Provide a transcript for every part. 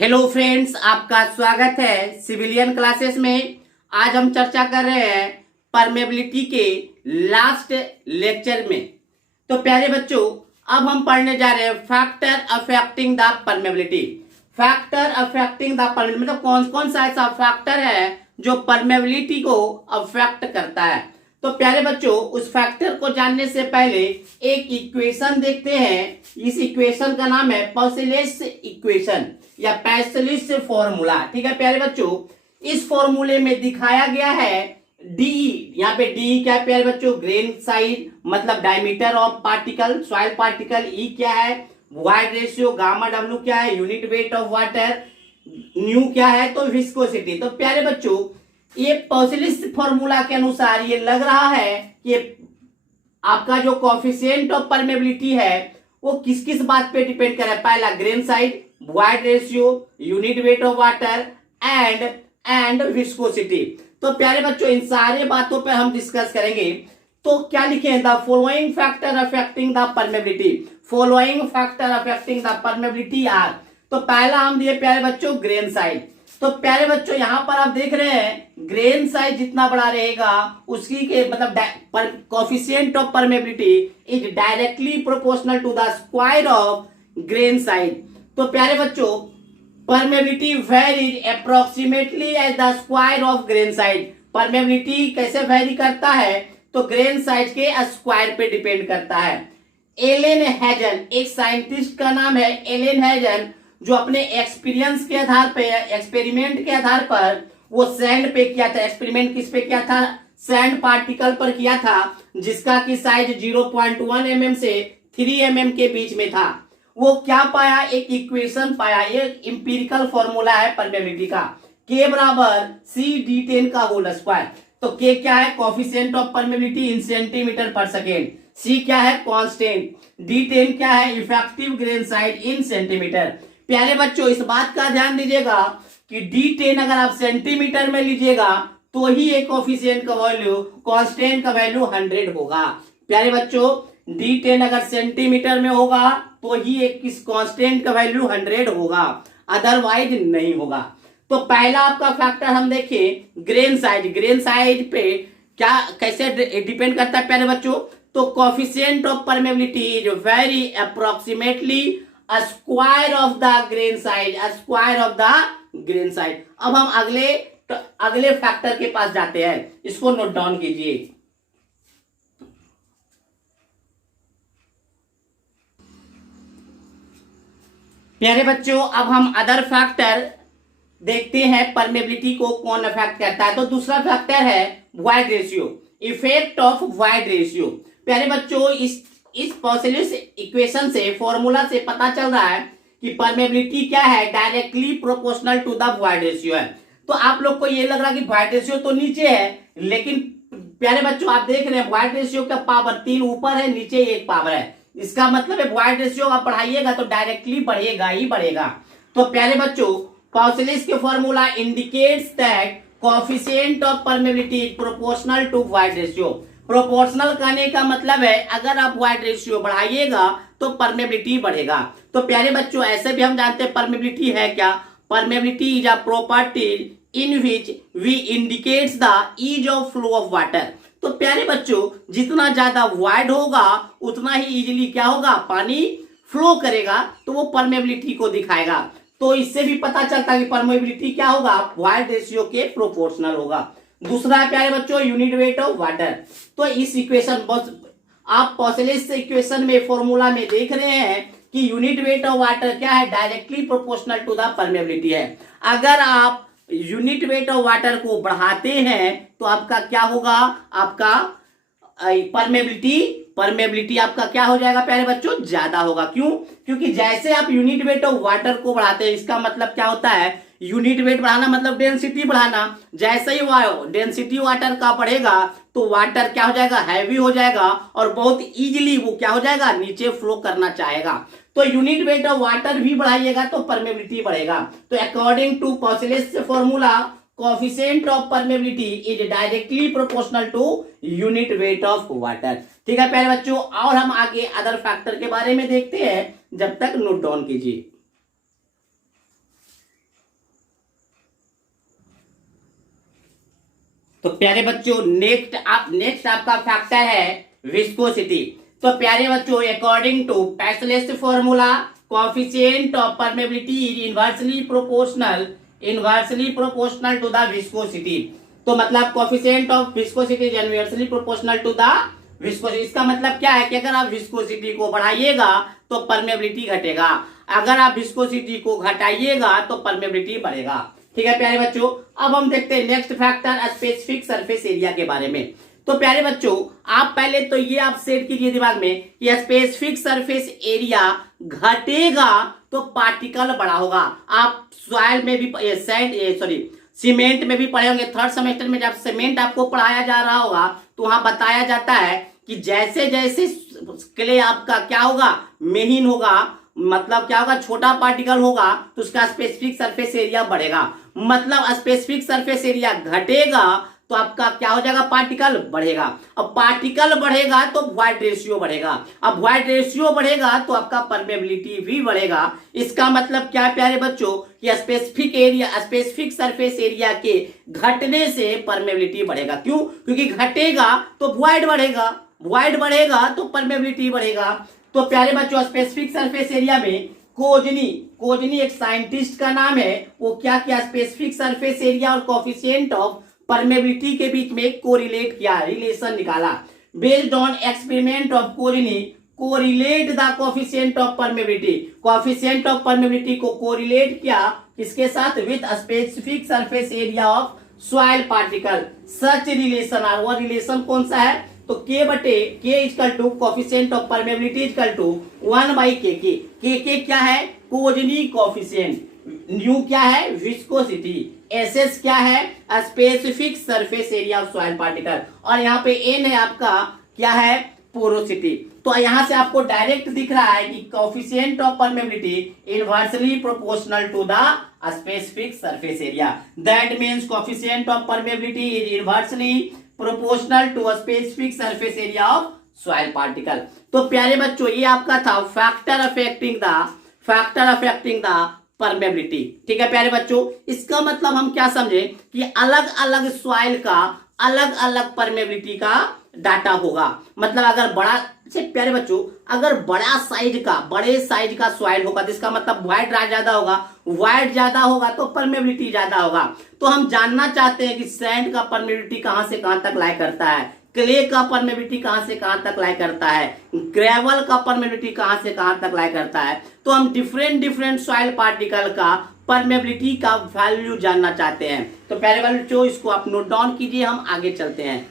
Hello friends, आपका स्वागत है सिविलियन क्लासेस में। आज हम चर्चा कर रहे हैं परमेबिलिटी के लास्ट लेक्चर में। तो प्यारे बच्चों, अब हम पढ़ने जा रहे हैं factor affecting the permeability. Factor affecting the permeability मतलब कौन कौन सा ऐसा फैक्टर है जो परमेबिलिटी को अफेक्ट करता है। तो प्यारे बच्चों, उस फैक्टर को जानने से पहले एक इक्वेशन देखते हैं। इस इक्वेशन का नाम है पॉसिलिस इक्वेशन या पैसलिस फॉर्मूला। ठीक है प्यारे बच्चों, इस फॉर्मूले में दिखाया गया है डी। यहाँ पे डी क्या है प्यारे बच्चों? ग्रेन साइज मतलब diameter of particle, soil particle. E क्या है? Void ratio. गामा डब्ल्यू क्या है? Unit weight of water. Nu क्या है? तो विस्कोसिटी। तो प्यारे बच्चों, ये पॉसिलिस फॉर्मूला के अनुसार ये लग रहा है कि आपका जो कोएफिशिएंट ऑफ परमेबिलिटी है वो किस किस बात पे डिपेंड करे। पहला grain size, void ratio, unit weight of water and viscosity. तो प्यारे बच्चों, इन सारे बातों पे हम डिस्कस करेंगे। तो क्या लिखे? The following factor affecting the permeability. Following factor affecting the permeability are. तो पहला हम दिए प्यारे बच्चों ग्रेन साइज। तो प्यारे बच्चों, यहां पर आप देख रहे हैं ग्रेन साइज जितना बड़ा रहेगा उसकी के मतलब coefficient of permeability is directly proportional to the square of grain size. तो प्यारे बच्चों, permeability varies approximately as the square of grain size. Permeability कैसे वेरी करता है? तो ग्रेन साइज के स्क्वायर पे डिपेंड करता है। एलेन हेजन, एक साइंटिस्ट का नाम है एलेन हेजन, जो अपने एक्सपीरियंस के आधार पे, एक्सपेरिमेंट के आधार पर वो सैंड पे किया था। एक्सपेरिमेंट किस पे किया था? सैंड पार्टिकल पर किया था, जिसका की साइज 0.1 mm से 3 mm के बीच में था। वो क्या पाया? एक इक्वेशन पाया। ये इंपीरिकल फॉर्मूला है परमेबिलिटी का, के बराबर C/D10 का होल स्क्वायर। तो के क्या है? Coefficient of permeability in centimetre पर सेकेंड। सी क्या है? कांस्टेंट। D10 क्या है? Effective grain size in centimetre. प्यारे बच्चों, इस बात का ध्यान दीजिएगा कि D10 अगर आप सेंटीमीटर में लीजिएगा तो ही एक कोएफिशिएंट का वैल्यू, कांस्टेंट का वैल्यू 100 होगा। प्यारे बच्चों, D10 अगर सेंटीमीटर में होगा तो ही एक किस कांस्टेंट का वैल्यू 100 होगा, अदरवाइज नहीं होगा। तो पहला आपका फैक्टर हम देखें ग्रेन साइज। ग्रेन साइज पे क्या कैसे डिपेंड करता है प्यारे बच्चों? तो coefficient of permeability is very approximately a square of the grain size, a square of the grain size। अब हम अगले फैक्टर के पास जाते हैं, इसको नोट डाउन कीजिए। प्यारे बच्चों, अब हम अदर फैक्टर देखते हैं परमेबिलिटी को कौन अफेक्ट करता है। तो दूसरा फैक्टर है void ratio, effect of void ratio. प्यारे बच्चों, इस पॉसिलिस इक्वेशन से, फॉर्मूला से पता चल रहा है कि परमेबिलिटी क्या है? Directly proportional to the void ratio है। तो आप लोग को ये लग रहा है कि वॉइड रेशियो तो नीचे है, लेकिन प्यारे बच्चों आप देख रहे हैं वॉइड रेशियो का पावर 3 ऊपर है, नीचे 1 पावर है। इसका मतलब है वॉइड रेशियो आप बढ़ाइएगा तो डायरेक्टली बढ़ेगा ही बढ़ेगा। तो प्यारे बच्चों, पॉसिलिस के formula indicates that coefficient of permeability is proportional to void ratio. Proportional कहने का मतलब है अगर आप वॉइड रेशियो बढ़ाइएगा तो परमेबिलिटी बढ़ेगा। तो प्यारे बच्चों, ऐसे भी हम जानते हैं परमेबिलिटी है क्या? Permeability is a property in which we indicates the ease of flow of water. तो प्यारे बच्चों, जितना ज्यादा वॉइड होगा उतना ही इजीली क्या होगा? पानी फ्लो करेगा, तो वो परमेबिलिटी को दिखाएगा। तो इससे भी पता चलता है कि परमेबिलिटी क्या होगा? वॉइड रेशियो के प्रोपोर्शनल होगा। दूसरा है प्यारे बच्चों यूनिट वेट ऑफ वाटर। तो इस इक्वेशन आप पॉसिलिस इक्वेशन में, फॉर्मूला में देख रहे हैं कि यूनिट वेट ऑफ वाटर क्या है? Directly proportional to the permeability है। अगर आप यूनिट वेट ऑफ वाटर को बढ़ाते हैं तो आपका क्या होगा? आपका परमेबिलिटी आपका क्या हो जाएगा प्यारे बच्चों? ज्यादा होगा। क्यों? क्योंकि जैसे आप यूनिट वेट ऑफ वाटर को बढ़ाते हैं, इसका मतलब क्या होता है? यूनिट वेट बढ़ाना मतलब डेंसिटी बढ़ाना। जैसे ही डेंसिटी वाटर का बढ़ेगा तो वाटर क्या हो जाएगा? हैवी हो जाएगा और बहुत इजीली वो क्या हो जाएगा? नीचे फ्लो करना चाहेगा। तो यूनिट वेट ऑफ वाटर भी बढ़ाइएगा तो परमेबिलिटी बढ़ेगा। तो according to Poiseuille's formula, coefficient of permeability is directly proportional to unit weight of water. ठीक है प्यारे बच्चों, और हम आगे अदर फैक्टर के बारे में देखते हैं, जब तक नोट डाउन कीजिए। तो प्यारे बच्चों नेक्स्ट आपका फैक्टर है विस्कोसिटी। तो प्यारे बच्चों according to Poiseuille's formula coefficient of permeability is inversely proportional to the viscosity. तो मतलब coefficient of viscosity is inversely proportional to the viscosity. इसका मतलब क्या है कि अगर आप विस्कोसिटी को बढ़ाइएगा तो परमेबिलिटी घटेगा, अगर आप विस्कोसिटी को घटाइएगा तो परमेबिलिटी बढ़ेगा। ठीक है प्यारे बच्चों, अब हम देखते हैं next factor specific surface area के बारे में। तो प्यारे बच्चों आप पहले तो ये आप सेट कीजिए दिमाग में कि स्पेसिफिक सरफेस एरिया घटेगा तो पार्टिकल बड़ा होगा। आप सॉइल में भी सीमेंट में भी पढ़े होंगे, थर्ड सेमेस्टर में जब सीमेंट आपको पढ़ाया जा रहा होगा तो वहां बताया जाता है कि जैसे जैसे क्ले आपका क्या होगा, महीन होगा, मतलब क्या होगा, छोटा पार्टिकल होगा तो उसका स्पेसिफिक सरफेस एरिया बढ़ेगा। मतलब स्पेसिफिक सरफेस एरिया घटेगा तो आपका क्या हो जाएगा, पार्टिकल बढ़ेगा। अब पार्टिकल बढ़ेगा तो वॉइड रेशियो बढ़ेगा, अब वॉइड रेशियो बढ़ेगा तो आपका परमेबिलिटी भी बढ़ेगा। इसका मतलब क्या है प्यारे बच्चों कि स्पेसिफिक सरफेस एरिया के घटने से परमेबिलिटी बढ़ेगा। क्यों? क्योंकि घटेगा तो वॉइड बढ़ेगा, वॉइड बढ़ेगा तो परमेबिलिटी बढ़ेगा। तो प्यारे बच्चों स्पेसिफिक सरफेस एरिया में कोजनी एक साइंटिस्ट का नाम है, वो क्या किया, स्पेसिफिक सरफेस एरिया और कोएफिशिएंट ऑफ परमेबिलिटी के बीच में कोरिलेट किया, रिलेशन निकाला। Based on experiment of correlate the coefficient of permeability, coefficient of permeability को कोरिलेट किया किसके साथ, with specific surface area of soil particle. Such relation, और वो रिलेशन कौन सा है, तो K equal to coefficient of permeability equal to 1/K। के क्या है, कोजनी कोएफिशिएंट, न्यू क्या है, विस्कोसिटी, एसएस क्या है, specific surface area of soil particle, और यहाँ पे एन है आपका क्या है, पोरोसिटी। तो यहाँ से आपको डायरेक्ट दिख रहा है कि coefficient of permeability inversely proportional to the specific surface area. That means coefficient of permeability is inversely proportional to specific surface area of soil particle. तो प्यारे बच्चों ये आपका था फैक्टर अफेक्टिंग द परमेबिलिटी। ठीक है प्यारे बच्चों, इसका मतलब हम क्या समझे कि अलग अलग सॉइल का अलग अलग परमेबिलिटी का डाटा होगा। मतलब अगर प्यारे बच्चों अगर बड़े साइज का सॉइल होगा तो इसका मतलब वाइड ज्यादा होगा तो परमेबिलिटी ज्यादा होगा। तो हम जानना चाहते हैं कि सैंड का परमेबिलिटी कहां से कहां तक लाई करता है, क्ले का परमेबिलिटी कहां से कहां तक लाई करता है, ग्रेवल का परमेबिलिटी कहां से कहां तक लाई करता है। तो हम डिफरेंट सॉइल पार्टिकल का परमेबिलिटी का वैल्यू जानना चाहते हैं। तो प्यारे बच्चों इसको आप नोट डाउन कीजिए, हम आगे चलते हैं।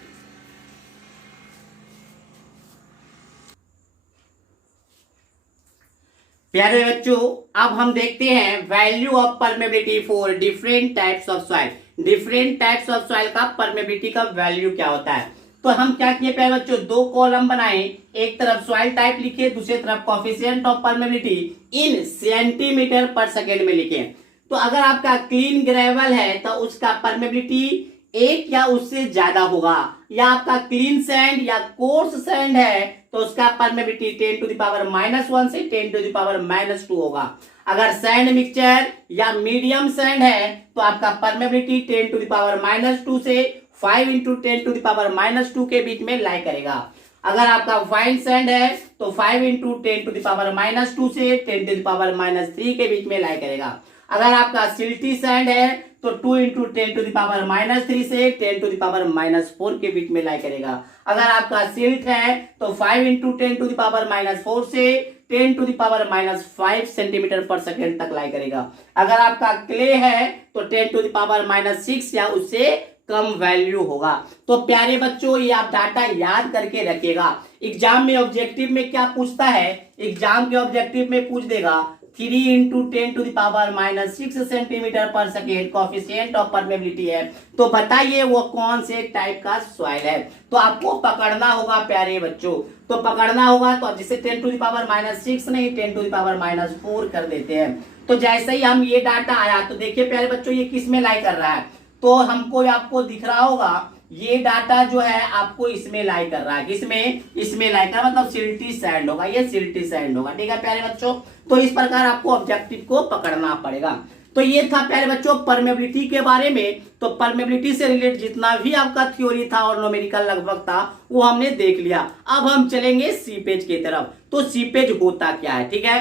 प्यारे बच्चों अब हम देखते हैं value of permeability for different types of soil. Different types of soil का परमेबिलिटी का वैल्यू क्या होता है। तो हम क्या किए प्यारे बच्चों, दो कॉलम बनाए, एक तरफ सॉइल टाइप लिखे, दूसरी तरफ coefficient of permeability in centimetre पर सेकेंड में लिखे। तो अगर आपका क्लीन ग्रेवल है तो उसका परमेबिलिटी 1 या उससे ज्यादा होगा, या आपका क्लीन सैंड या कोर्स सैंड है तो उसका परमेबिलिटी 10⁻⁻1 से 10⁻2 होगा। अगर सैंड मिक्सचर या मीडियम सैंड है तो आपका परमेबिलिटी 10⁻2 से 5 × 10⁻2 के बीच में लाई करेगा। अगर आपका फाइन सैंड है तो 5 × 10⁻2 से 10⁻3 के बीच में लाई करेगा। अगर आपका सिल्टी सैंड है तो 2 × 10⁻3 से 10⁻4 के बीच में लाई करेगा। अगर आपका सिल्ट है तो 5 × 10⁻4 से 10⁻5 सेंटीमीटर पर सेकेंड तक लाई करेगा। अगर आपका क्ले है तो 10⁻6 या उससे कम वैल्यू होगा। तो प्यारे बच्चों ये आप डाटा याद करके रखिएगा। एग्जाम में ऑब्जेक्टिव में क्या पूछता है, एग्जाम के ऑब्जेक्टिव में पूछ देगा 3 × 10⁻6 सेंटीमीटर पर सेकेंड कोएफिशिएंट ऑफ परमेबिलिटी है, तो बताइए वो कौन से टाइप का सॉइल है। तो आपको पकड़ना होगा प्यारे बच्चों, तो पकड़ना होगा तो जिसे 10⁻6 नहीं 10⁻4 कर देते हैं। तो जैसे ही हम ये डाटा आया तो देखिए प्यारे बच्चों ये किस में लाई कर रहा है, तो हमको आपको दिख रहा होगा ये डाटा जो है आपको इसमें लाई कर रहा है, इसमें लाई कर रहा है, मतलब सिल्टी सैंड होगा, ये सिल्टी सैंड होगा। ठीक है प्यारे बच्चों, तो इस प्रकार आपको ऑब्जेक्टिव को पकड़ना पड़ेगा। तो ये था प्यारे बच्चों परमेबिलिटी के बारे में। तो परमेबिलिटी से रिलेटेड जितना भी आपका थ्योरी था और न्यूमेरिकल लगभग था वो हमने देख लिया। अब हम चलेंगे सीपेज की तरफ। तो सीपेज होता क्या है, ठीक है।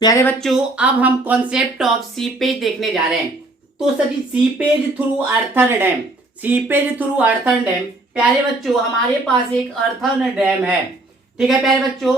प्यारे बच्चों अब हम कॉन्सेप्ट ऑफ सीपेज देखने जा रहे हैं। तो सर जी seepage through earthen dam, seepage through earthen dam. प्यारे बच्चों हमारे पास एक अर्थन डैम है, ठीक है प्यारे बच्चों।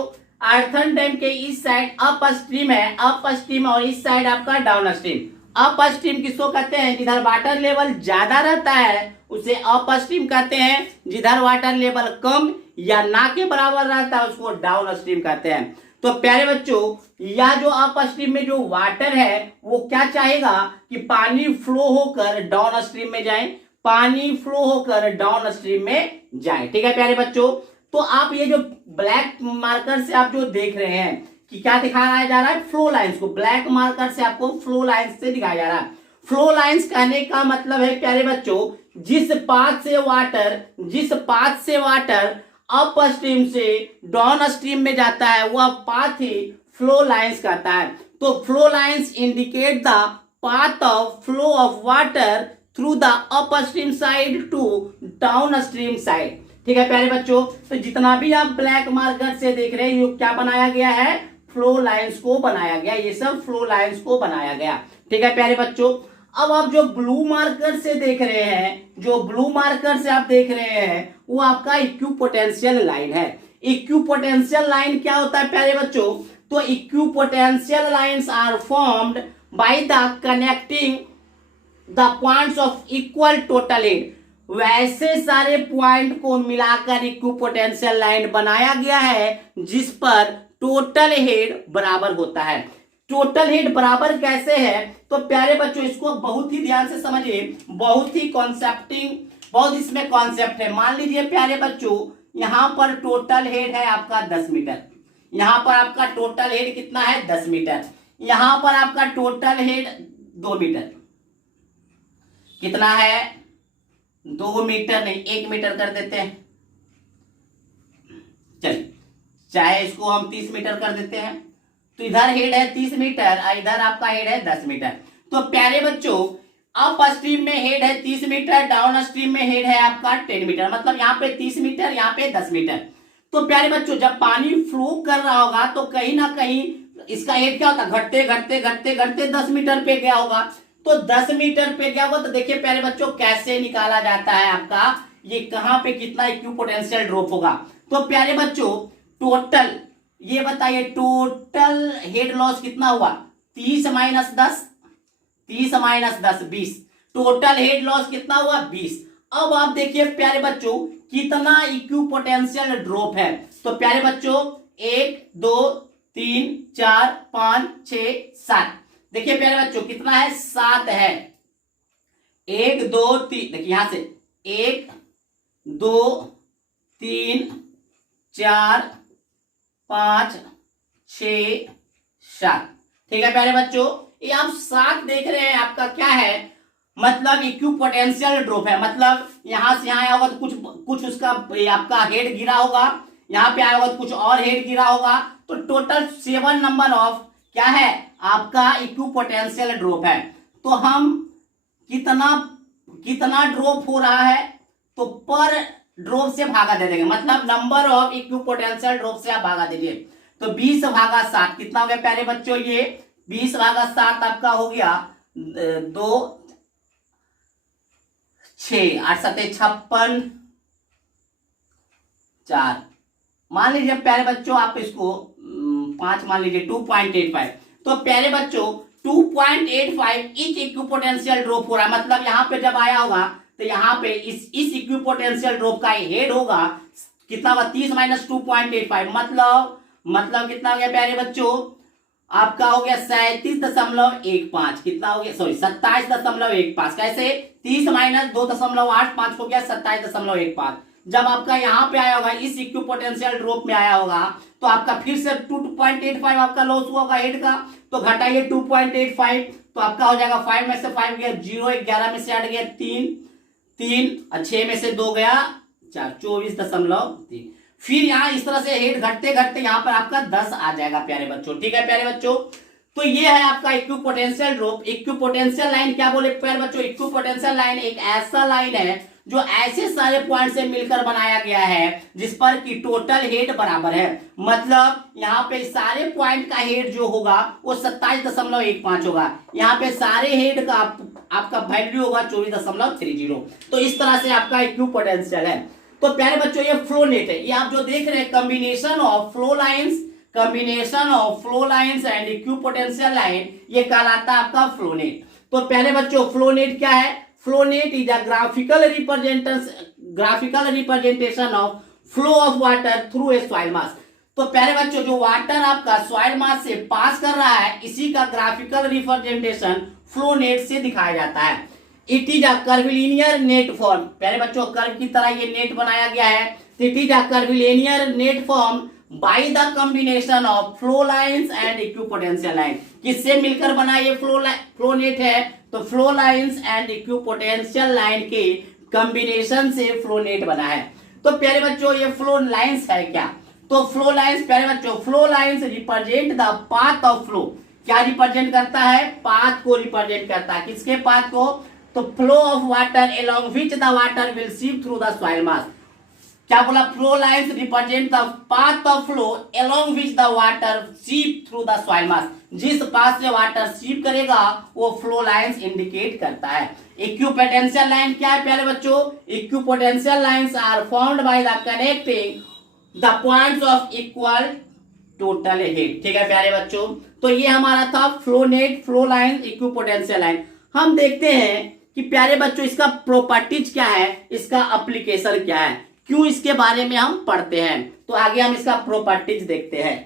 अर्थन डैम के इस साइड अप स्ट्रीम है, अप स्ट्रीम, और इस साइड आपका डाउन स्ट्रीम। अप स्ट्रीम किसको कहते हैं, जिधर वाटर लेवल ज्यादा रहता है उसे अप स्ट्रीम कहते हैं, जिधर वाटर लेवल कम या ना के बराबर रहता है उसको डाउन स्ट्रीम कहते हैं। तो प्यारे बच्चों यह जो अप स्ट्रीम में जो वाटर है वो क्या चाहेगा कि पानी फ्लो होकर डाउन स्ट्रीम में जाए, पानी फ्लो होकर डाउन स्ट्रीम में जाए, ठीक है प्यारे बच्चों। तो आप ये जो ब्लैक मार्कर से आप जो देख रहे हैं कि क्या दिखाया जा रहा है, फ्लो लाइंस को, ब्लैक मार्कर से आपको फ्लो लाइंस से दिखाया जा रहा है। फ्लो लाइंस कहने का मतलब है प्यारे बच्चों जिस पाथ से वाटर अप स्ट्रीम से डाउन स्ट्रीम में जाता है वह पाथ ही फ्लो लाइंस कहता है। तो flow lines indicate the path of flow of water through the upstream side to downstream side, ठीक है प्यारे बच्चों। तो जितना भी आप ब्लैक मार्कर से देख रहे हैं ये क्या बनाया गया है, फ्लो लाइंस को बनाया गया, ये सब फ्लो लाइंस को बनाया गया, ठीक है प्यारे बच्चों। अब आप जो ब्लू मार्कर से देख रहे हैं, जो ब्लू मार्कर से आप देख रहे हैं वो आपका इक्विपोटेंशियल लाइन है। इक्विपोटेंशियल लाइन क्या होता है प्यारे बच्चों, तो equipotential lines are formed by the connecting the points of equal total head. वैसे सारे पॉइंट को मिलाकर इक्विपोटेंशियल लाइन बनाया गया है जिस पर टोटल हेड बराबर होता है। टोटल हेड बराबर कैसे है, तो प्यारे बच्चों इसको बहुत ही ध्यान से समझिए, बहुत ही कॉन्सेप्टिंग, बहुत इसमें कॉन्सेप्ट है। मान लीजिए प्यारे बच्चों यहां पर टोटल हेड है आपका 10 मीटर, यहां पर आपका टोटल हेड कितना है 10 मीटर, यहां पर आपका टोटल हेड 2 मीटर, कितना है 2 मीटर नहीं 1 मीटर कर देते हैं, चलिए चाहे इसको हम 30 मीटर कर देते हैं। तो इधर हेड है 30 मीटर और इधर आपका हेड है 10 मीटर। तो प्यारे बच्चों अप स्ट्रीम में हेड है 30 मीटर, डाउन स्ट्रीम में हेड है आपका 10 मीटर, मतलब यहाँ पे 30 मीटर यहाँ पे 10 मीटर। तो प्यारे बच्चों जब पानी फ्लो कर रहा होगा तो कहीं ना कहीं इसका हेड क्या होता है, घटते घटते घटते घटते 10 मीटर पे गया होगा। तो 10 मीटर पे गया होगा तो देखिए प्यारे बच्चों कैसे निकाला जाता है आपका ये कहां पे कितना इक्विपोटेंशियल ड्रॉप होगा। तो प्यारे बच्चों टोटल ये बताइए टोटल हेड लॉस कितना हुआ, 30 minus 10, 30 minus 10 20, total head loss कितना हुआ 20। अब आप देखिए प्यारे बच्चों कितना इक्विपोटेंशियल ड्रॉप है। तो प्यारे बच्चों 1 2 3 4 5 6 7, देखिए प्यारे बच्चों कितना है 7 है, 1 2 3, देखिए यहां से 1 2 3 4 5 6 7, ठीक है प्यारे बच्चों। ये आप 7 देख रहे हैं आपका क्या है, मतलब इक्विपोटेंशियल ड्रॉप है, मतलब यहां से यहां आया होगा तो कुछ उसका आपका हेड गिरा होगा, यहां पे आया होगा तो कुछ और हेड गिरा होगा। तो टोटल 7 नंबर ऑफ क्या है आपका इक्विपोटेंशियल ड्रॉप है। तो हम कितना ड्रॉप हो रहा है तो पर ड्रॉप से भागा दे देंगे, मतलब नंबर ऑफ इक्विपोटेंशियल ड्रॉप से आप भागा दीजिए। तो 20 भागा 7 कितना हो गया प्यारे बच्चों, ये 20 भागा 7 आपका हो गया 2 6 8 7 56 4, मान लीजिए प्यारे बच्चों आप इसको 5 मान लीजिए 2.85। तो प्यारे बच्चों 2.85 इंच इक्विपोटेंशियल ड्रॉप हो रहा है, मतलब यहां पे जब आया होगा तो यहाँ पे इस इक्विपोटेंशियल ड्रॉप का हेड होगा कितना होगा 30 माइनस 2.85, मतलब कितना हो गया प्यारे बच्चों आपका हो गया 37.15, कितना हो गया सॉरी 27.15, कैसे 30 माइनस 2.85 हो गया 27.15। जब आपका यहाँ पे आया होगा इस इक्विपोटेंशियल ड्रॉप में आया होगा तो आपका फिर से 2.85 आपका लॉस हुआ होगा हेड का, तो घटाइए 2.85 तो आपका हो जाएगा 5 में से 5 गया 0, 11 में से 8 गया 3 और 6 में से 2 गया 4, 24.3। फिर यहाँ इस तरह से हेड घटते घटते यहाँ पर आपका 10 आ जाएगा प्यारे बच्चों। ठीक है प्यारे बच्चों, तो ये है आपका इक्विपोटेंशियल ड्रॉप। इक्विपोटेंशियल लाइन क्या बोले प्यारे बच्चों, इक्विपोटेंशियल लाइन एक ऐसा लाइन है जो ऐसे सारे पॉइंट से मिलकर बनाया गया है जिस पर की टोटल हेड बराबर है। मतलब यहाँ पे सारे पॉइंट का हेड जो होगा वो 27.15 होगा। यहाँ पे सारे हेड का आपका वैल्यू होगा 24.30। तो इस तरह से आपका इक्विपोटेंशियल है। तो प्यारे बच्चों ये फ्लो नेट है, ये आप जो देख रहे हैं combination of flow lines and equipotential line, ये कहलाता है आपका फ्लो नेट। तो प्यारे बच्चों फ्लो नेट क्या है, flow net is a graphical representation of flow of water through a soil मास। तो प्यारे बच्चों जो वाटर आपका सॉइल मास से पास कर रहा है इसी का ग्राफिकल रिप्रेजेंटेशन फ्लो नेट से दिखाया जाता है। It is a curvilinear net form. प्यारे बच्चों कर्व की तरह ये नेट बनाया गया है। It is a curvilinear net form by the combination of flow lines and equipotential line. किससे मिलकर बना ये फ्लो नेट है, तो flow lines and equipotential line के कॉम्बिनेशन से फ्लो नेट बना है। तो प्यारे बच्चों ये फ्लो लाइंस है क्या, तो फ्लो लाइंस प्यारे बच्चों flow lines represent the path of flow. क्या रिप्रेजेंट करता है, पाथ को रिप्रेजेंट करता है। किसके पाथ को, तो flow of water along which the water will सीप थ्रू द सॉइल मास। क्या बोला, flow lines represent the path of flow along which the water सीप थ्रू द सॉइल मास। जिस पाथ से वाटर सीप करेगा वो फ्लो लाइंस इंडिकेट करता है। इक्विपोटेंशियल लाइन क्या है प्यारे बच्चों, equipotential lines are formed by the connecting the points of equal total head. ठीक है प्यारे बच्चों, तो ये हमारा था flow net, flow line, equipotential line. हम देखते हैं कि प्यारे बच्चों इसका प्रॉपर्टीज क्या है, इसका एप्लीकेशन क्या है, क्यों इसके बारे में हम पढ़ते हैं। तो आगे हम इसका प्रॉपर्टीज देखते हैं।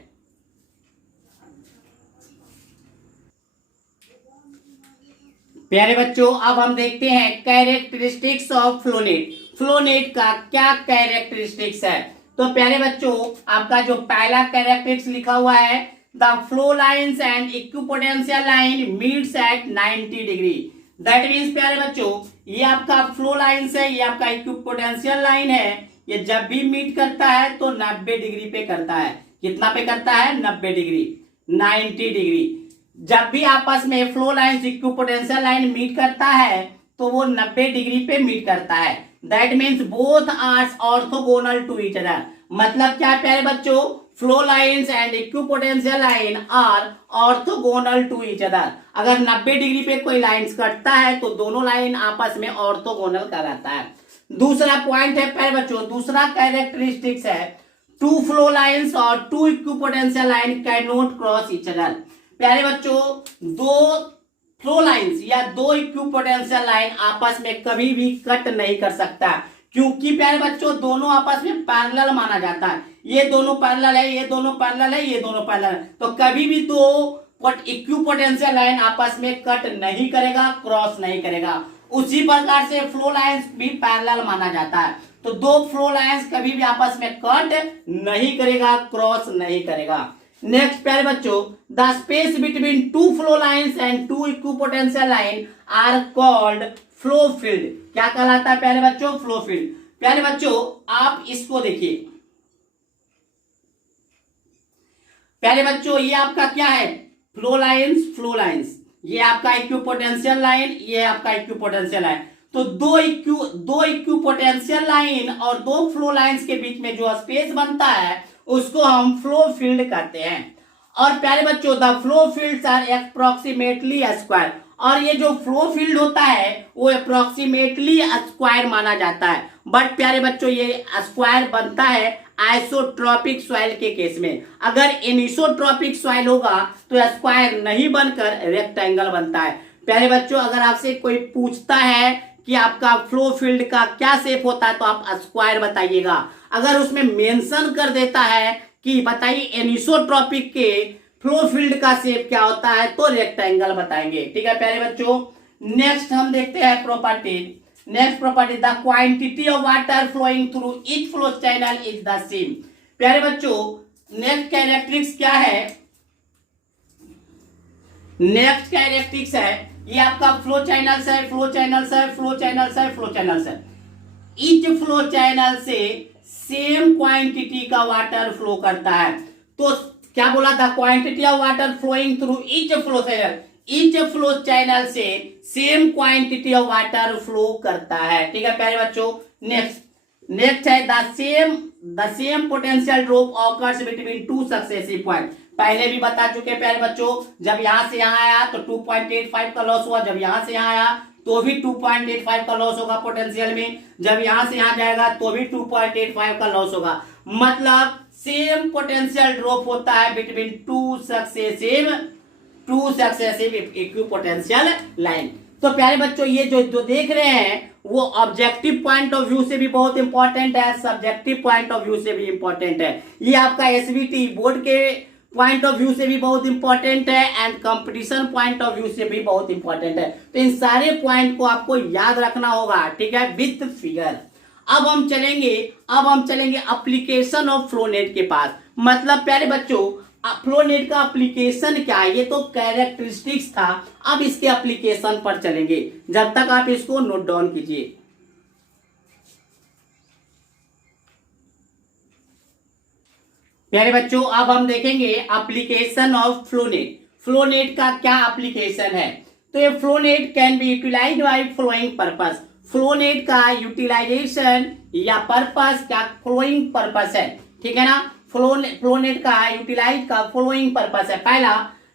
प्यारे बच्चों अब हम देखते हैं characteristics of flow net. Flow net का क्या कैरेक्टरिस्टिक्स है, तो प्यारे बच्चों आपका जो पहला कैरेक्टरिस्टिक्स लिखा हुआ है, the flow lines and equipotential line meets eight 90 degree. That means प्यारे बच्चों ये आपका फ्लो लाइंस है, ये आपका इक्विपोटेंशियल लाइन है, ये जब भी मीट करता है तो 90 डिग्री पे करता है। कितना पे करता है, 90 डिग्री, 90 डिग्री। जब भी आपस में flow line equipotential line meet करता है तो वो 90 डिग्री पे मीट करता है। That means both are orthogonal to each other. मतलब क्या प्यारे बच्चों, flow lines and equipotential line are orthogonal to each other. अगर 90 डिग्री पे कोई लाइंस कटता है तो दोनों लाइन आपस में ऑर्थोगोनल कहलाता है। दूसरा पॉइंट है प्यारे बच्चों, दूसरा कैरेक्टरिस्टिक्स है, टू फ्लो लाइंस और two equipotential line cannot cross each other. प्यारे बच्चों दो फ्लो लाइंस या दो इक्विपोटेंशियल लाइन आपस में कभी भी कट नहीं कर सकता, क्योंकि प्यारे बच्चों दोनों आपस में पैरेलल माना जाता है। ये दोनों पैरेलल है, ये दोनों पैरेलल है, ये दोनों पैरेलल है, तो कभी भी दो इक्विपोटेंशियल लाइन आपस में कट नहीं करेगा, क्रॉस नहीं करेगा। उसी प्रकार से फ्लो लाइंस भी पैरेलल माना जाता है। तो दो फ्लो लाइंस कभी भी आपस में कट नहीं करेगा, क्रॉस नहीं करेगा। नेक्स्ट प्यारे बच्चों, the space between two flow lines and two equipotential line are called flow field. क्या कहलाता है प्यारे बच्चों, फ्लो फील्ड। प्यारे बच्चों आप इसको देखिए, प्यारे बच्चों ये आपका क्या है, फ्लो लाइंस, ये आपका इक्विपोटेंशियल लाइन, ये आपका इक्विपोटेंशियल लाइन। तो दो इक्विपोटेंशियल लाइन और दो फ्लो लाइंस के बीच में जो स्पेस बनता है उसको हम फ्लो फील्ड कहते हैं। और प्यारे बच्चों the flow fields are approximately square, और ये जो फ्लो फील्ड होता है वो अप्रोक्सीमेटली स्क्वायर माना जाता है। बट प्यारे बच्चों ये स्क्वायर बनता है आइसोट्रॉपिक सॉइल के केस में। अगर एनिसोट्रॉपिक सॉइल होगा तो स्क्वायर नहीं बनकर रेक्टेंगल बनता है। प्यारे बच्चों अगर आपसे कोई पूछता है कि आपका फ्लो फील्ड का क्या शेप होता है तो आप स्क्वायर बताइएगा। अगर उसमें मेंशन कर देता है कि बताइए एनिसोट्रॉपिक के फ्लो फील्ड का शेप क्या होता है तो रेक्टेंगल बताएंगे। ठीक है प्यारे बच्चों, नेक्स्ट हम देखते हैं property. Next property, the quantity of water flowing through each flow channel is the same. प्यारे बच्चों नेक्स्ट कैरेक्टरिस्टिक्स क्या है, नेक्स्ट कैरेक्टरिस्टिक्स है ये आपका फ्लो चैनल्स है। ईच फ्लो चैनल से सेम क्वांटिटी का वाटर फ्लो करता है। तो क्या बोला था, quantity of water flowing through each flow channel से same quantity of water flow करता है। ठीक है प्यारे बच्चों, नेक्स्ट है the same potential drop occurs between two successive point. पहले भी बता चुके प्यारे बच्चों, जब यहां से यहां आया तो 2.85 का लॉस हुआ, जब यहां से यहां आया तो भी 2.85 का लॉस होगा पोटेंशियल में, जब यहां से यहां जाएगा तो भी 2.85 का लॉस होगा। मतलब सेम पोटेंशियल ड्रॉप होता है between two successive equipotential line. तो प्यारे बच्चों, ये जो देख रहे हैं वो ऑब्जेक्टिव पॉइंट ऑफ व्यू से भी बहुत इंपॉर्टेंट है, सब्जेक्टिव पॉइंट ऑफ व्यू से भी इंपॉर्टेंट है। ये आपका एसबीटी बोर्ड के पॉइंट ऑफ व्यू से भी बहुत इंपॉर्टेंट है and competition point of view से भी बहुत इंपॉर्टेंट है। तो इन सारे पॉइंट को आपको याद रखना होगा, ठीक है, विथ फिगर। अब हम चलेंगे एप्लीकेशन ऑफ फ्लोनेट के पास। मतलब प्यारे बच्चों, फ्लोनेट का एप्लीकेशन क्या है, ये तो कैरेक्टरिस्टिक्स था, अब इसके एप्लीकेशन पर चलेंगे। जब तक आप इसको नोट डाउन कीजिए। प्यारे बच्चों, अब हम देखेंगे एप्लीकेशन ऑफ फ्लोनेट। फ्लोनेट का क्या एप्लीकेशन है, तो ये flow net can be utilised by flowing purpose. Flow net का यूटिलाइजेशन या पर्पस क्या, फ्लोइंग पर्पस है, ठीक है ना। फ्लोनेट का यूटिलाइज का फ्लोइंग पर्पस है। पहला,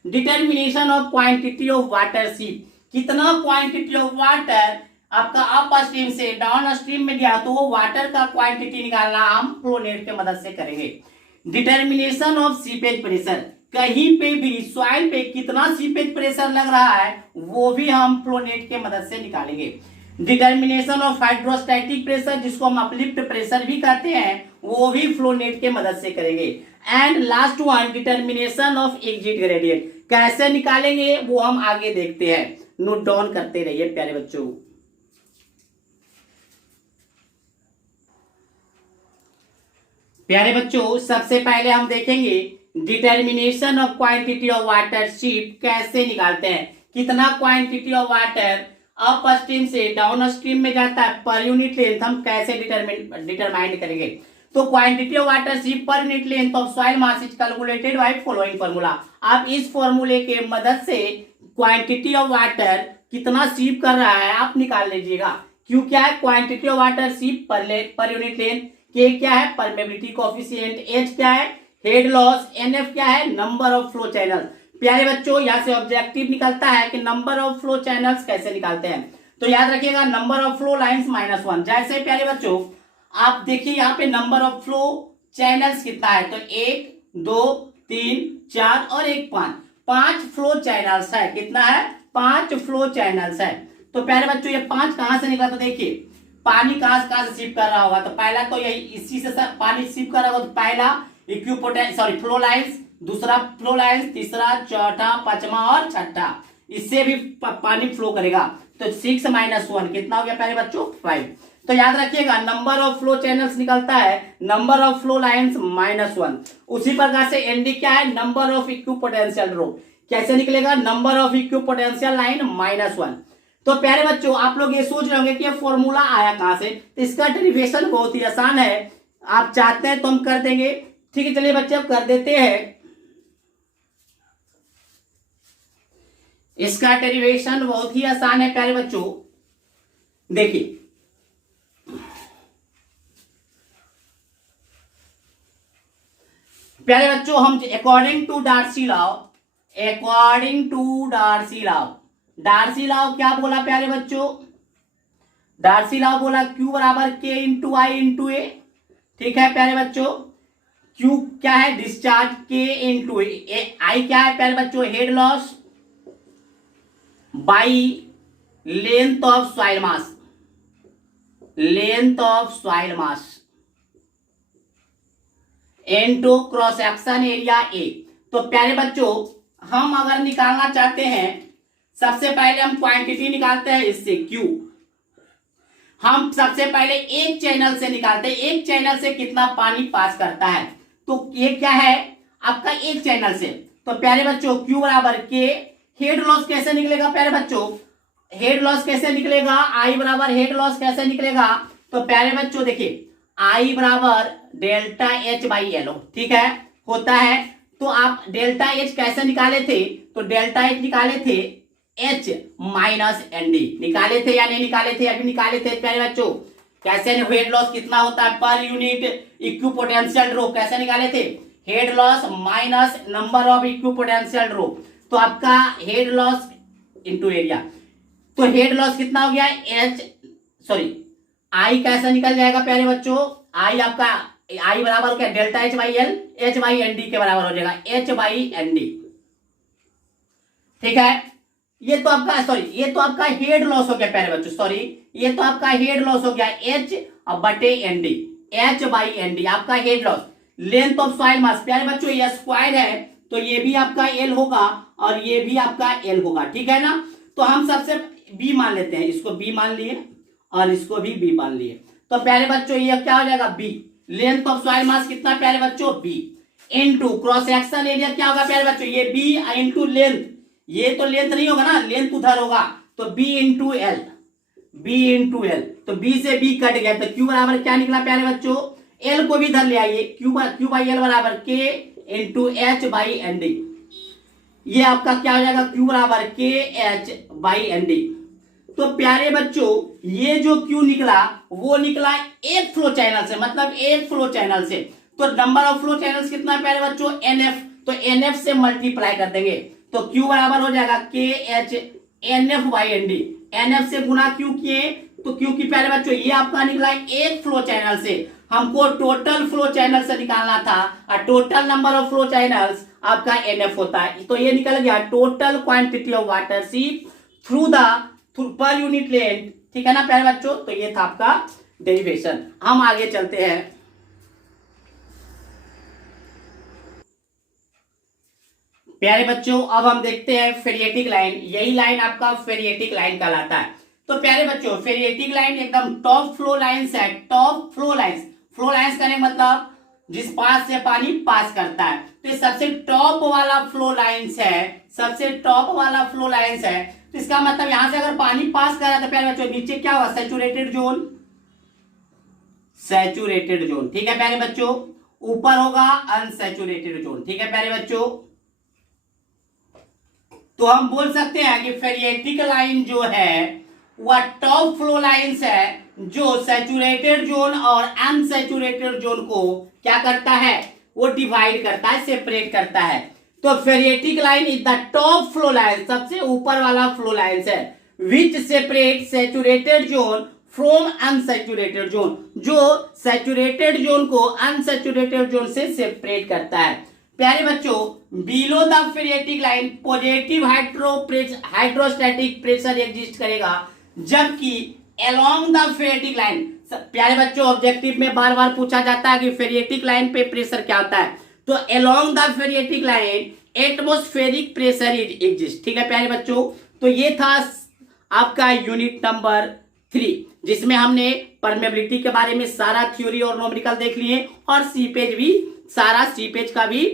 determination of quantity of water सीप, कितना क्वांटिटी ऑफ वाटर आपका अप स्ट्रीम से डाउन स्ट्रीम में गया तो वो वाटर का क्वांटिटी निकालना हम फ्लोनेट के मदद से करेंगे। डिटर्मिनेशन ऑफ सीपेज प्रेशर, कहीं पे भी सॉइल पे कितना सीपेज प्रेशर लग रहा है वो भी हम फ्लोनेट के मदद से निकालेंगे। डिटर्मिनेशन ऑफ हाइड्रोस्टैटिक प्रेशर, जिसको हम अपलिफ्ट प्रेशर भी कहते हैं, वो भी फ्लोनेट के मदद से करेंगे। And last one, determination of exit gradient, कैसे निकालेंगे वो हम आगे देखते हैं। नोट डाउन करते रहिए प्यारे बच्चों। प्यारे बच्चों, सबसे पहले हम देखेंगे determination of quantity of water सीप कैसे निकालते हैं। कितना quantity of water up stream से डाउन स्ट्रीम में जाता है पर यूनिट लेंथ हम कैसे डिटरमाइन करेंगे। तो क्वांटिटी ऑफ वाटर सीप per unit length of soil mass is calculated by following formula. आप इस फॉर्मूले के मदद से क्वांटिटी ऑफ वाटर कितना सीप कर रहा है आप निकाल लीजिएगा। क्यू क्या है, क्वांटिटी ऑफ वाटर सीप पर यूनिट लेंथ, के क्या है, परमेबिलिटी कोएफिशिएंट, एच क्या है, हेड लॉस, एनएफ क्या है, नंबर ऑफ फ्लो चैनल। प्यारे बच्चों, यहां से ऑब्जेक्टिव निकलता है कि नंबर ऑफ फ्लो चैनल्स कैसे निकालते हैं। तो याद रखिएगा नंबर ऑफ फ्लो लाइंस -1। जैसे प्यारे बच्चों आप देखिए यहाँ पे नंबर ऑफ फ्लो चैनल्स कितना है, तो 1 2 3 4 और 1 5, 5 फ्लो चैनल्स है। कितना है, 5 फ्लो चैनल्स है। तो प्यारे बच्चों ये 5 कहां से निकला, तो देखिए पानी कहां से सिप कर रहा होगा, तो पहला तो यही इसी से पानी सिप कर रहा होगा। तो पहला फ्लो लाइंस, दूसरा फ्लो लाइंस, तीसरा, चौथा, पांचवा और छठा, इससे भी पानी फ्लो करेगा। तो 6 - 1 कितना हो गया प्यारे बच्चों, 5। तो याद रखिएगा नंबर ऑफ फ्लो चैनल्स निकलता है, नंबर ऑफ फ्लो लाइंस -1। उसी प्रकार से एनडी क्या है, नंबर ऑफ इक्विपोटेंशियल ड्रॉप, कैसे निकलेगा, नंबर ऑफ इक्विपोटेंशियल लाइन -1। तो प्यारे बच्चों आप लोग ये सोच रहे होंगे कि ये फॉर्मूला आया कहां से, तो इसका डेरिवेशन बहुत ही आसान है। आप चाहते हैं तो हम कर देंगे, ठीक है। चलिए बच्चे अब कर देते हैं। इसका डेरिवेशन बहुत ही आसान है प्यारे बच्चों। देखिए प्यारे बच्चों, हम अकॉर्डिंग टू डार्सी लॉ क्या बोला प्यारे बच्चों, डार्सी लॉ बोला Q बराबर K इंटू आई इंटू ए। ठीक है प्यारे बच्चों, Q क्या है, डिस्चार्ज, K इंटू ए, आई क्या है प्यारे बच्चों, head loss by length of soil mass into cross section area A. तो प्यारे बच्चों हम अगर निकालना चाहते हैं, सबसे पहले हम क्वांटिटी निकालते हैं इससे Q। हम सबसे पहले एक चैनल से निकालते हैं, एक चैनल से कितना पानी पास करता है। तो ये क्या है आपका एक चैनल से, तो प्यारे बच्चों Q बराबर K। हेड लॉस कैसे निकलेगा प्यारे बच्चों, हेड लॉस कैसे निकलेगा, I बराबर हेड लॉस कैसे निकलेगा। तो प्यारे बच्चों देखिए आई बराबर डेल्टा एच बाई एल ठीक है होता है। तो आप डेल्टा एच कैसे निकाले थे, तो डेल्टा एच निकाले थे एच माइनस एन डी, निकाले थे या नहीं निकाले थे, अभी निकाले थे प्यारे बच्चों। कैसे हेड लॉस कितना होता है पर यूनिट इक्विपोटेंशियल ड्रॉप, कैसे निकाले थे, head loss minus number of equipotential drop. तो आपका हेड लॉस इंटू एरिया, तो हेड लॉस कितना हो गया एच सॉरी आई कैसे निकल जाएगा प्यारे बच्चों, आई आपका आई बराबर क्या delta H by L, H by N D के बराबर हो जाएगा एच बाई एन डी ठीक है। ये तो आपका हेड लॉस हो गया प्यारे बच्चों, सॉरी ये तो आपका हेड लॉस हो गया एच बटे N D, H by N D आपका head loss. Length of soil mass प्यारे बच्चों ये स्क्वायर है तो ये भी आपका एल होगा और ये भी आपका एल होगा ठीक है ना। तो हम सबसे बी मान लेते हैं, इसको बी मान लिए और इसको भी बी मान लिए। तो प्यारे बच्चों ये क्या हो जाएगा B, length of soil mass कितना प्यारे बच्चों B, into cross section area क्या होगा प्यारे बच्चों ये बी इनटू लेंथ, ये तो लेंथ नहीं होगा ना, लेंथ उधर होगा तो B into L, B into L, तो बी से बी कट गया तो क्यू बराबर क्या निकला प्यारे बच्चों, एल को भी इधर ले आइए, क्यू बाई एल बराबर K into H by N D, ये आपका क्या हो जाएगा क्यू बराबर के एच बाई एन डी। तो प्यारे बच्चों ये जो क्यू निकला वो निकला एक फ्लो चैनल से, मतलब एक फ्लो चैनल से। तो नंबर ऑफ फ्लो चैनल्स कितना है प्यारे बच्चों एन एफ, तो एन एफ से मल्टीप्लाई कर देंगे तो क्यू बराबर हो जाएगा K H N F by N D, N F से गुना क्यू किए तो क्यू की प्यारे बच्चों ये आपका निकला एक फ्लो चैनल से, हमको टोटल फ्लो चैनल से निकालना था और total number of flow channels आपका एन एफ होता है। तो ये निकल गया टोटल क्वांटिटी ऑफ वाटर सीप through the per unit length ठीक है ना प्यारे बच्चों। तो ये था आपका डेरिवेशन। हम आगे चलते हैं। प्यारे बच्चों अब हम देखते हैं फेरिएटिक लाइन, यही लाइन आपका फेरिएटिक लाइन कहलाता है। तो प्यारे बच्चों फेरिएटिक लाइन एकदम टॉप फ्लो लाइंस है, top flow lines, flow lines करने मतलब जिस पास से पानी पास करता है, तो सबसे टॉप वाला फ्लो लाइंस है, सबसे टॉप वाला फ्लो लाइंस है। तो इसका मतलब यहां से अगर पानी पास कर रहा है तो प्यारे बच्चों नीचे क्या हुआ सैचुरेटेड जोन, सैचुरेटेड जोन ठीक है प्यारे बच्चों, ऊपर होगा अनसैचुरेटेड जोन ठीक है प्यारे बच्चों। तो हम बोल सकते हैं कि फेरिएटिक लाइन जो है वह टॉप फ्लो लाइंस है जो सैचुरेटेड जोन और अनसैचुरेटेड जोन को क्या करता है वो डिवाइड करता है, सेपरेट करता है। तो phreatic line is the top flow line, सबसे ऊपर वाला फ्लो लाइंस है which separate saturated zone from unsaturated zone, जो सैचुरेटेड जोन को अनसैचुरेटेड जोन से सेपरेट करता है। प्यारे बच्चों below the phreatic line positive hydrostatic pressure exist करेगा, जबकि अलोंग द फेरिएटिक लाइन, प्यारे बच्चों ऑब्जेक्टिव में बार बार पूछा जाता है कि फेरिएटिक लाइन पे प्रेशर क्या होता है, तो along the phreatic line atmospheric pressure exist ठीक है प्यारे बच्चों। तो ये था आपका यूनिट नंबर 3 जिसमें हमने परमेबिलिटी के बारे में सारा थ्योरी और न्यूमेरिकल देख लिए और सीपेज भी सारा सीपेज का भी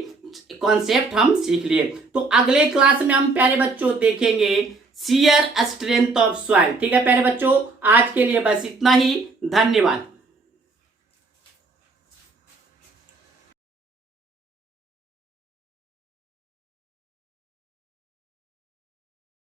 कॉन्सेप्ट हम सीख लिए। तो अगले क्लास में हम प्यारे बच्चों देखेंगे शियर स्ट्रेंथ ऑफ सॉइल ठीक है प्यारे बच्चों। आज के लिए बस इतना ही, धन्यवाद।